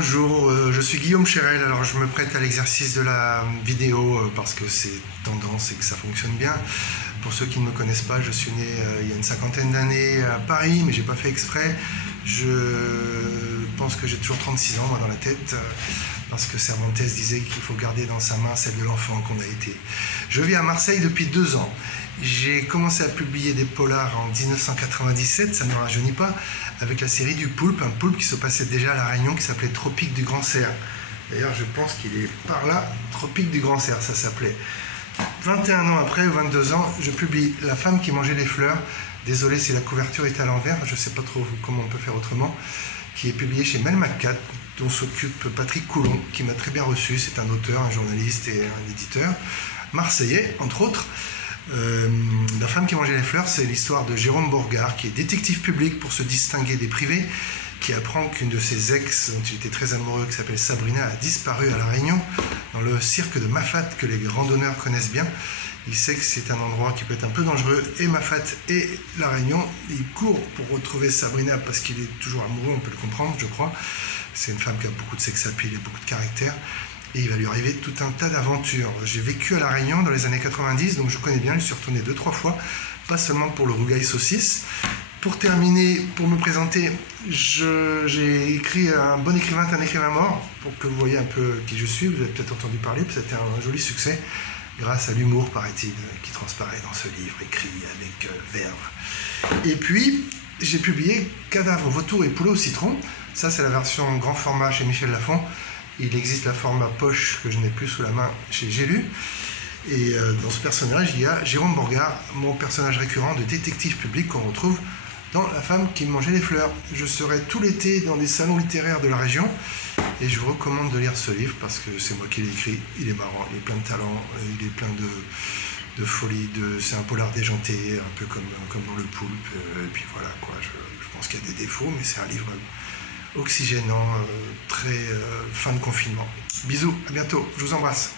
Bonjour, je suis Guillaume Chérel. Alors je me prête à l'exercice de la vidéo parce que c'est tendance et que ça fonctionne bien. Pour ceux qui ne me connaissent pas, je suis né il y a une cinquantaine d'années à Paris, mais j'ai pas fait exprès. Je pense que j'ai toujours 36 ans moi dans la tête, parce que Cervantes disait qu'il faut garder dans sa main celle de l'enfant qu'on a été. Je vis à Marseille depuis 2 ans. J'ai commencé à publier des polars en 1997, ça ne me rajeunit pas, avec la série du Poulpe, un poulpe qui se passait déjà à La Réunion, qui s'appelait Tropique du Grand Cerf. D'ailleurs, je pense qu'il est par là, Tropique du Grand Cerf, ça s'appelait. 21 ans après, ou 22 ans, je publie La femme qui mangeait les fleurs. Désolé si la couverture est à l'envers, je ne sais pas trop comment on peut faire autrement, qui est publié chez Mel McCat, dont s'occupe Patrick Coulon, qui m'a très bien reçu. C'est un auteur, un journaliste et un éditeur, marseillais, entre autres. La femme qui mangeait les fleurs, c'est l'histoire de Jérôme Bourgard, qui est détective public pour se distinguer des privés, qui apprend qu'une de ses ex, dont il était très amoureux, qui s'appelle Sabrina, a disparu à La Réunion, dans le cirque de Mafat, que les randonneurs connaissent bien. Il sait que c'est un endroit qui peut être un peu dangereux, et Mafat et La Réunion. Il court pour retrouver Sabrina parce qu'il est toujours amoureux, on peut le comprendre, je crois. C'est une femme qui a beaucoup de sex-appeal et beaucoup de caractère. Et il va lui arriver tout un tas d'aventures. J'ai vécu à La Réunion dans les années 90, donc je connais bien, je suis retourné 2-3 fois, pas seulement pour le rougail saucisse. Pour terminer, pour me présenter, j'ai écrit Un bon écrivain est un écrivain mort, pour que vous voyez un peu qui je suis. Vous avez peut-être entendu parler, c'était un joli succès, grâce à l'humour, paraît-il, qui transparaît dans ce livre, écrit avec verve. Et puis, j'ai publié Cadavre, vautour et poulet au citron. Ça, c'est la version grand format chez Michel Lafon. Il existe la format poche que je n'ai plus sous la main chez J'ai lu. Et dans ce personnage, il y a Jérôme Bourgard, mon personnage récurrent de détective public qu'on retrouve dans La femme qui mangeait les fleurs. Je serai tout l'été dans des salons littéraires de la région et je vous recommande de lire ce livre parce que c'est moi qui l'ai écrit. Il est marrant, il est plein de talent, il est plein de folie. C'est un polar déjanté, un peu comme dans Le Poulpe. Et puis voilà, quoi. Je pense qu'il y a des défauts, mais c'est un livre oxygénant, très fin de confinement. Bisous, à bientôt, je vous embrasse.